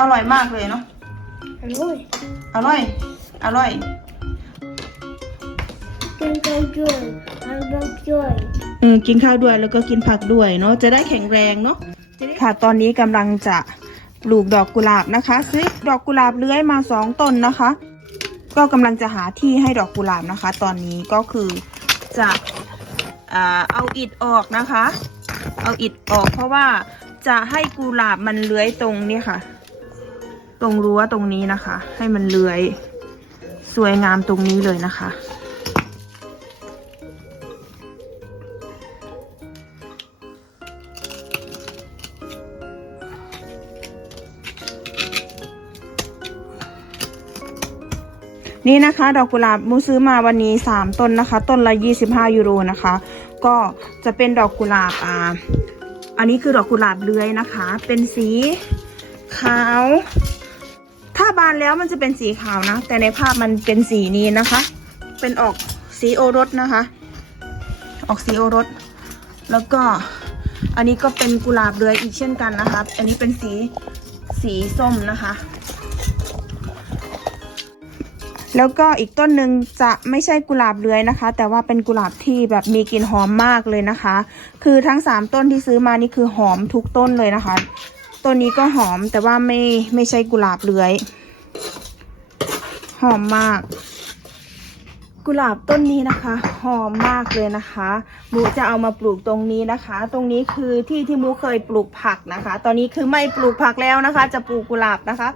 อร่อยมากเลยเนาะ อร่อยอร่อย อร่อยกินกันด้วยอันนั้นด้วยเออกินข้าวด้วยแล้วก็กินผักด้วยเนาะ จะได้แข็งแรงเนาะ ค่ะ ตอนนี้กำลังจะปลูกดอกกุหลาบนะคะ ซื้อดอกกุหลาบเลื้อยมาสองต้นนะคะ ก็กำลังจะหาที่ให้ดอกกุหลาบนะคะ ตอนนี้ก็คือจะอ่าเอาอิฐออกนะคะ เอาอิฐออกเพราะว่าจะให้กุหลาบมันเลื้อยตรงนี้ค่ะ ตรงรั้วตรงนี้นะคะ ให้มันเลื้อยสวยงามตรงนี้เลยนะคะ นี่นะคะ ดอกกุหลาบมูซื้อมาวันนี้ 3 ต้นนะคะ ต้นละ 25 ยูโรนะคะ ก็จะเป็นดอกกุหลาบอ่าอันนี้คือดอกกุหลาบเลื้อยนะคะ เป็นสีขาว ถ้าบานแล้วมันจะเป็นสีขาวนะ แต่ในภาพมันเป็นสีนี้นะคะ เป็นออกสีโอรสนะคะ ออกสีโอรส แล้วก็อันนี้ก็เป็นกุหลาบเลื้อยอีกเช่นกันนะคะ อันนี้เป็นสีสีส้มนะคะ แล้วก็อีกต้นหนึ่งจะไม่ใช่กุหลาบเลื้อยนะคะ แต่ว่าเป็นกุหลาบที่แบบมีกลิ่นหอมมากเลยนะคะ คือทั้งสามต้นที่ซื้อมานี่คือหอมทุกต้นเลยนะคะ ต้นนี้ก็หอมแต่ว่าไม่ไม่ใช่กุหลาบเลื้อย หอมมาก กุหลาบต้นนี้นะคะ หอมมากเลยนะคะมูจะเอามาปลูกตรงนี้นะคะ ตรงนี้คือที่ที่มูเคยปลูกผักนะคะ ตอนนี้คือไม่ปลูกผักแล้วนะคะ จะปลูกกุหลาบนะคะ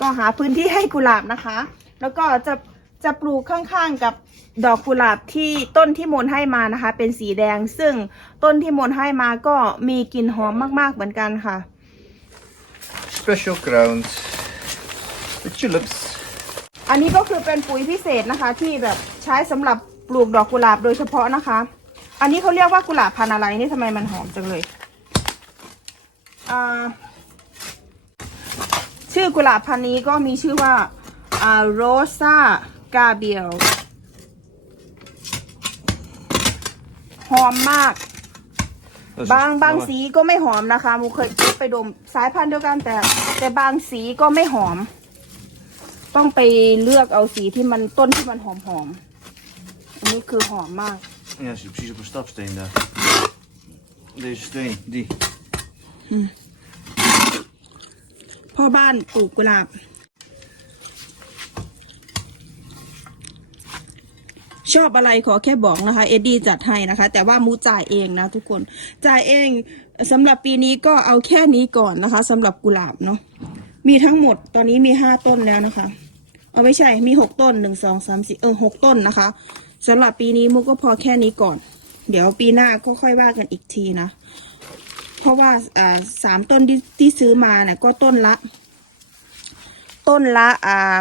ก็หาพื้นที่ให้กุหลาบนะคะ แล้วก็จะจะปลูกข้างๆกับดอกกุหลาบที่ต้นที่มนให้มานะคะ เป็นสีแดง ซึ่งต้นที่มนให้มาก็มีกลิ่นหอมมากๆเหมือนกันค่ะ Special ground. The tulips. อันนี้ก็คือเป็นปุ๋ยพิเศษนะคะ ที่แบบใช้สำหรับปลูกดอกกุหลาบโดยเฉพาะนะคะ อันนี้เขาเรียกว่ากุหลาบพันธุ์อะไรนี่ทำไมมันหอมจังเลยอ่าชื่อกุหลาบพันธุ์นี้ก็มีชื่อว่าอ่าโรซากาเบียลหอมมาก บาง just- บางสีก็ไม่หอมนะคะมูเคยไปดมสายพันธุ์เดียวกันแต่ แต่บางสีก็ไม่หอม ต้องไปเลือกเอาสีที่มันต้นที่มันหอมหอมๆอันนี้คือหอมมาก Ja, ze precies op een stapsteen daar. Deze steen, die. พ่อบ้านปลูกกุหลาบ ชอบอะไรขอแค่บอกนะคะเอ็ดดี้จัดให้นะคะ แต่ว่ามูจ่ายเองนะทุกคนจ่ายเองสำหรับปีนี้ก็เอาแค่นี้ก่อนนะคะสำหรับกุหลาบเนาะมีทั้งหมดตอนนี้มีห้าต้นแล้วนะคะ เอาไม่ใช่มีหกต้นหนึ่งสองสามสี่เออหกต้นนะคะสำหรับปีนี้มูก็พอแค่นี้ก่อน เดี๋ยวปีหน้าก็ค่อยว่ากันอีกทีนะ เพราะว่าอ่าสามต้นที่ที่ซื้อมาเนี่ยก็ต้นละ ต้นละอ่า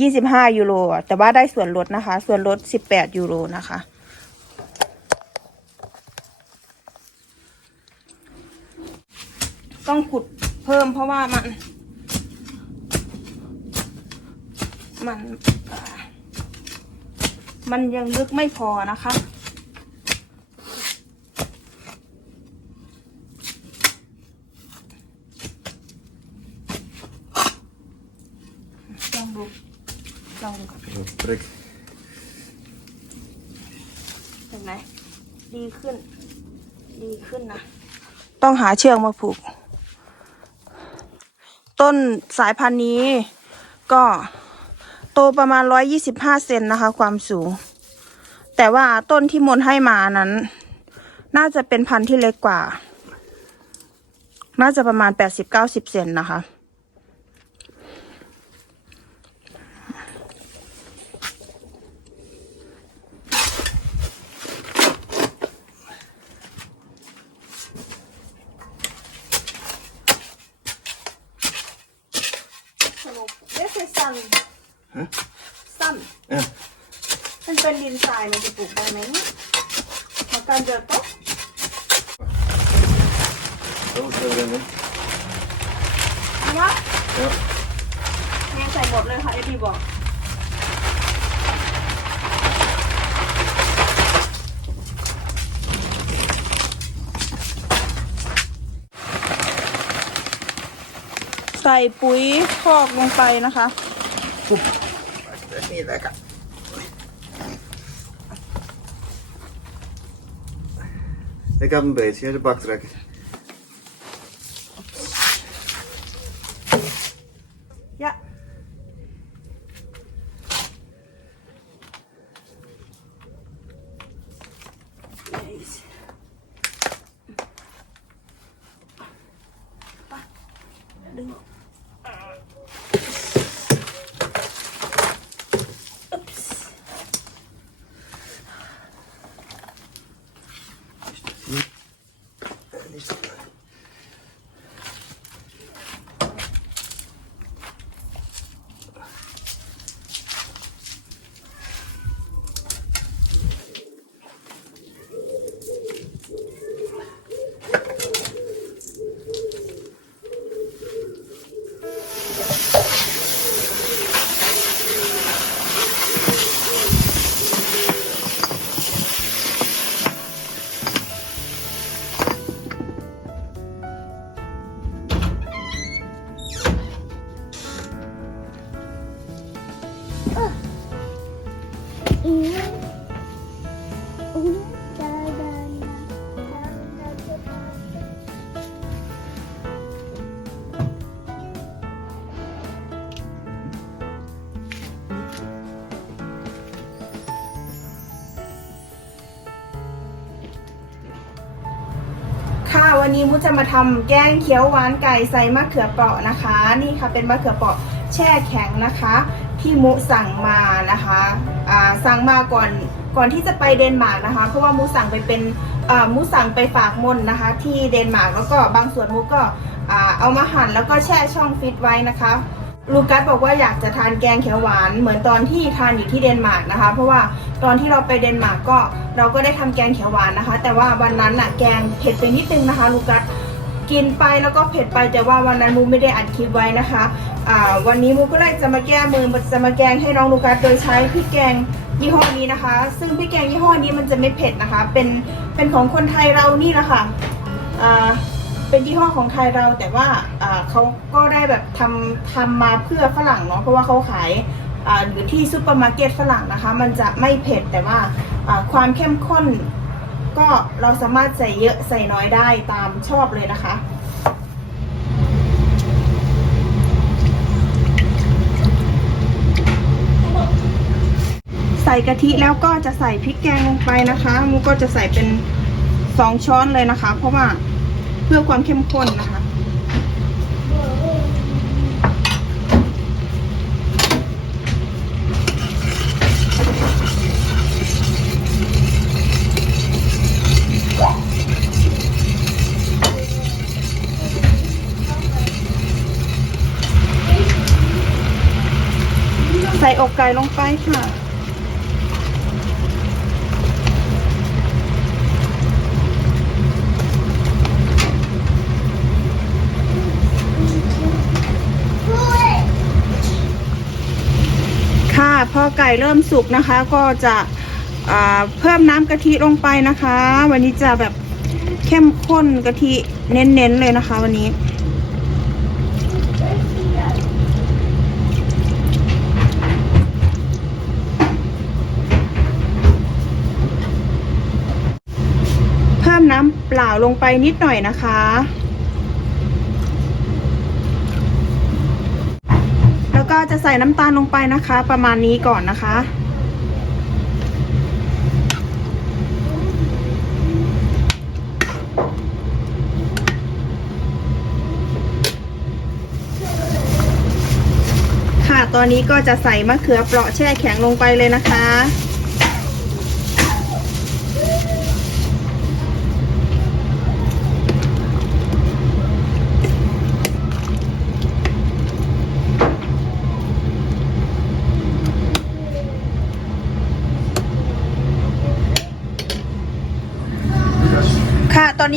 ยี่สิบห้ายูโรแต่ว่าได้ส่วนลดนะคะ ส่วนลดสิบแปดยูโรนะคะ ต้องขุดเพิ่มเพราะว่ามัน มัน มันยังลึกไม่พอนะคะลองดู ลองดูครับ Zo, prik. เห็นไหมดีขึ้น ดีขึ้นนะ ต้องหาเชือกมาผูก ต้นสายพันธุ์นี้ ก็โตประมาณร้อยยี่สิบห้าเซนนะคะ ความสูง แต่ว่าต้นที่มนให้มานั้น น่าจะเป็นพันธุ์ที่เล็กกว่า น่าจะประมาณแปดสิบเก้าสิบเซนนะคะ สรุปเรียกเป็นซัน ฮะ ซัน Ja. มันเป็นดินทรายมันจะปลูกได้ไหมเนี่ยมาการเจอโต๊ะ Zo, zo erin. hè. นะวะ Ja. แม่ใส่หมดเลยค่ะเอ็ดดี้บอกใส่ปุ๋ยคอกลงไปนะคะ Niin lekker. Ik heb een beetje, hè, de bak trekken. ค่ะ วันนี้มุจะมาทำแกงเขียวหวานไก่ใส่มะเขือเปราะนะคะ นี่ค่ะเป็นมะเขือเปราะแช่แข็งนะคะที่มุสั่งมานะคะสั่งมาก่อนก่อนที่จะไปเดนมาร์กนะคะ เพราะว่ามุสั่งไปเป็นมุสั่งไปฝากมนนะคะ ที่เดนมาร์กแล้วก็บางส่วนมุก็อเอามาหั่นแล้วก็แช่ช่องฟิตไว้นะคะ ลูกัสบอกว่าอยากจะทานแกงเขียวหวาน เหมือนตอนที่ทานอยู่ที่เดนมาร์กนะคะ เพราะว่าตอนที่เราไปเดนมาร์กก็เราก็ได้ทำแกงเขียวหวานนะคะ แต่ว่าวันนั้นน่ะแกงเผ็ดไปนิดนึงนะคะ ลูกัสกินไปแล้วก็เผ็ดไปแต่ว่าวันนั้นมูไม่ได้อัดคลิปไว้นะคะวันนี้มูก็เลยจะมาแก้มือจะมาแกงให้น้องลูกัสโดยใช้พริกแกงยี่ห้อนี้นะคะ ซึ่งพริกแกงยี่ห้อนี้มันจะไม่เผ็ดนะคะ เป็นเป็นของคนไทยเรานี่แหละคะอ่า เป็นยี่ห้อของไทยเราแต่ว่าเขาก็ได้แบบทำทำมาเพื่อฝรั่งเนาะเพราะว่าเขาขายอยู่ที่ซูเปอร์มาร์เก็ตฝรั่งนะคะ มันจะไม่เผ็ดแต่ว่าความเข้มข้นก็เราสามารถใส่เยอะใส่น้อยได้ตามชอบเลยนะคะใส่กะทิแล้วก็จะใส่พริกแกงลงไปนะคะมูก็จะใส่เป็นสองช้อนเลยนะคะ เพราะว่า พื่อความเข้มข้นนะคะ ใส่อกไก่ลงไปค่ะ ค่ะ พอไก่เริ่มสุกนะคะ ก็จะเพิ่มน้ำกะทิลงไปนะคะ วันนี้จะแบบเข้มข้นกะทิเน้นๆเลยนะคะ วันนี้ เพิ่มน้ำเปล่าลงไปนิดหน่อยนะคะ แล้วก็ จะใส่น้ำตาลลงไปนะคะ ประมาณนี้ก่อนนะคะ ค่ะตอนนี้ก็จะใส่มะเขือเปราะแช่แข็งลงไปเลยนะคะ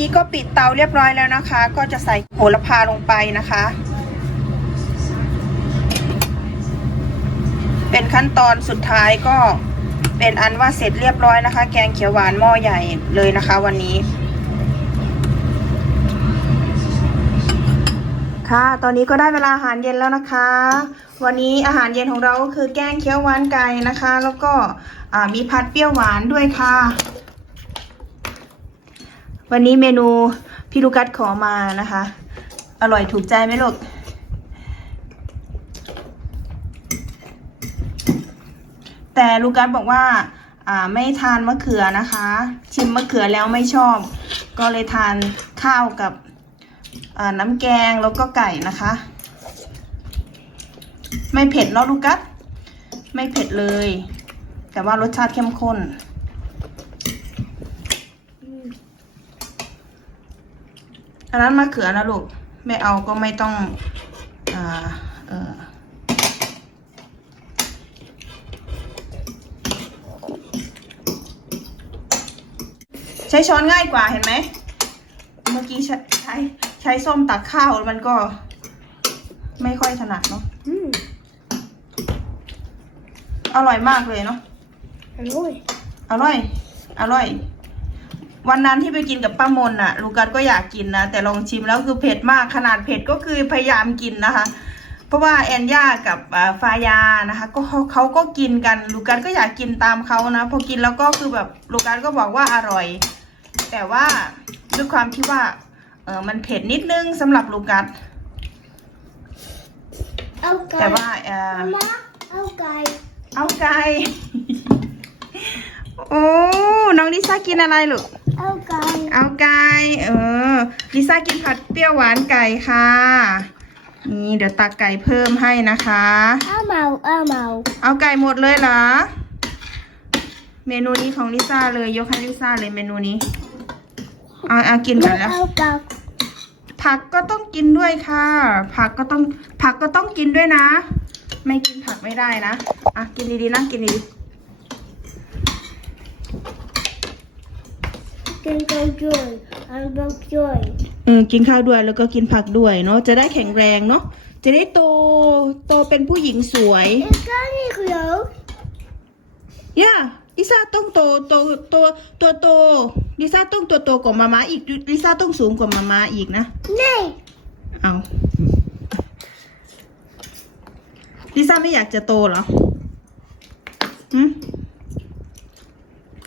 นี้ก็ปิดเตาเรียบร้อยแล้วนะคะ ก็จะใส่โหระพาลงไปนะคะ เป็นขั้นตอนสุดท้ายก็เป็นอันว่าเสร็จเรียบร้อยนะคะ แกงเขียวหวานหม้อใหญ่เลยนะคะ วันนี้ค่ะ ตอนนี้ก็ได้เวลาอาหารเย็นแล้วนะคะ วันนี้อาหารเย็นของเราก็คือแกงเขียวหวานไก่นะคะ แล้วก็มีผัดเปรี้ยวหวานด้วยค่ะ วันนี้เมนูพี่ลูกัสขอมานะคะ อร่อยถูกใจไหมลูก แต่ลูกัสบอกว่าอ่าไม่ทานมะเขือนะคะ ชิมมะเขือแล้วไม่ชอบ ก็เลยทานข้าวกับน้ำแกงแล้วก็ไก่นะคะ ไม่เผ็ดเนาะลูกัสไม่เผ็ดเลย แต่ว่ารสชาติเข้มข้น อันนั้นมะเขือนะลูก ไม่เอาก็ไม่ต้องอ่าเออใช้ช้อนง่ายกว่าเห็นไหม เมื่อกี้ใช้ใช้ใช้ส้มตักข้าวมันก็ไม่ค่อยถนัดเนาะ Mm. อร่อยมากเลยเนาะ Halloj. อร่อย อร่อย วันนั้นที่ไปกินกับป้ามนอะลูกัสก็อยากกินนะ แต่ลองชิมแล้วคือเผ็ดมากขนาดเผ็ดก็คือพยายามกินนะคะ เพราะว่าแอนย่ากับอ่าฟายานะคะ ก็เขาเขาก็กินกันลูกัสก็อยากกินตามเขานะพอกินแล้วก็คือแบบลูกัสก็บอกว่าอร่อย แต่ว่าด้วยความที่ว่าเออมันเผ็ดนิดนึงสำหรับลูกัส Okay. แต่ว่าเออ Mamma. Okay. เอาไก่โอ้ น้องลิซ่ากินอะไรลูก Okay. เอาไก่เออลิซ่ากินผัดเปรี้ยวหวานไก่ค่ะ นี่เดี๋ยวตักไก่เพิ่มให้นะคะ I'm out. I'm out. เอาไก่หมดเลยเหรอ เมนูนี้ของลิซ่าเลยยกให้ลิซ่าเลยเมนูนี้ เอาเอากินกันแล้ว Okay. ผักก็ต้องกินด้วยค่ะ ผักก็ต้องผักก็ต้องกินด้วยนะ ไม่กินผักไม่ได้นะ อะกินดีๆนะกินดี Can go joy. I'm go joy. ๆเออกินข้าวด้วยแล้วก็กินผักด้วยเนาะจะได้แข็งแรงเนาะจะได้โตโตเป็นผู้หญิงสวย Ik kan niet geloof. ย่าลิซ่าต้องโตโตโตตัวโตลิซ่าต้องตัวโตกว่ามาม่าอีกลิซ่าต้องสูงกว่ามาม่าอีกนะ Nee. เอาลิซ่าไม่อยากจะโตเหรอหืม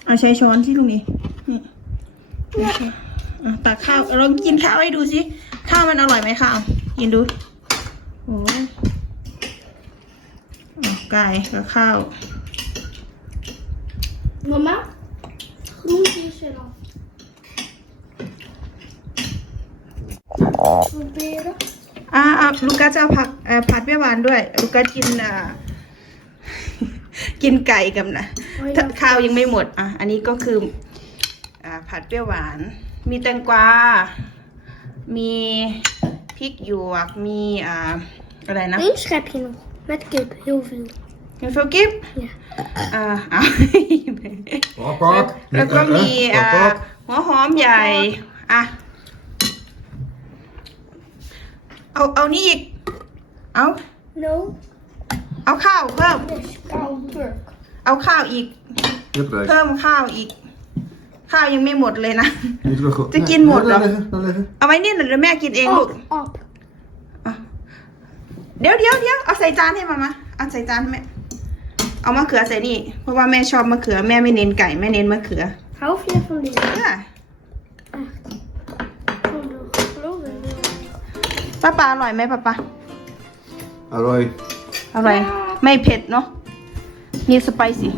เอาใช้ช้อนที่ลูกนี้นี่อะ ตักข้าวลองกินข้าวให้ดูสิข้าวมันอร่อยไหมข้าวกินดูโอ้อะไก่กับข้าว Mama. Groentjes er af. Proberen. อ่าอ่าลูกาจะเอาผักเอ่อผัดเปรี้ยวหวานด้วย ลูกากินอ่ากินไก่กับนะถ้าข้าวยังไม่หมดอะอันนี้ก็คืออ่า ผัดเปรี้ยวหวาน มีแตงกวา มีพริกหยวก มีอ่าอะไรนะ Eén schepje nog. Met kip. Heel veel. มีโฟกิป Ja. อ่าเอา Pak, pak. แล้วก็มี Eh, eh, อ่า pak, pak. หัวหอมใหญ่อะเอาเอานี่อีก เอา No. เอาข้าวเพิ่ม This counter. เอาข้าวอีก Je hebt er เพิ่มข้าวอีก ข้าวยังไม่หมดเลยนะ Niet terug. Te kin Nee, moet laat dan. liggen, laat liggen. เอาไว้นี่หน่อยเดี๋ยวแม่กินเองลูก Op. Op. เดี๋ยวเดี๋ยวเดี๋ยวเอาใส่จานให้มามาเอาใส่จานให้แม่ เอามะเขือใส่นี่ เพราะว่าแม่ชอบมะเขือ แม่ไม่เน้นไก่แม่เน้นมะเขือ Hou je van dit? ค่ะ Geloof het wel. ป้าปลาอร่อยไหมป้าปลา Alloy. อร่อย ไม่เผ็ดเนาะ นี่สไปซี่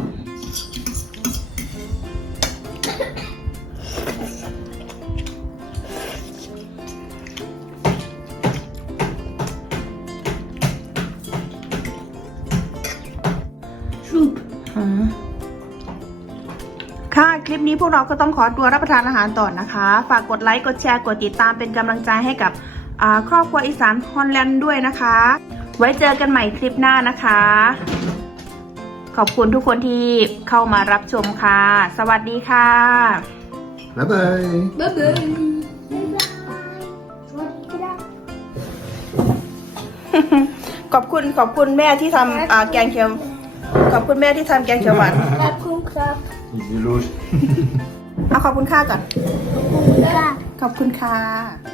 พวกเราก็ต้องขอตัวรับประทานอาหารต่อนะคะ ฝากกดไลค์ กดแชร์ กดติดตามเป็นกำลังใจให้กับอ่าครอบครัวอีสานฮอลแลนด์ด้วยนะคะ ไว้เจอกันใหม่คลิปหน้านะคะ ขอบคุณทุกคนที่เข้ามารับชมค่ะ สวัสดีค่ะ Bye bye. Bye bye. Bye bye. Wat gedaan? ขอบคุณขอบคุณแม่ที่ทำอ่าแกงเขียว ขอบคุณแม่ที่ทำแกงเขียวหวาน Heb groen graag. Jaloers. เอาขอบคุณค่าก่อน Groen graag. ขอบคุณค่ะ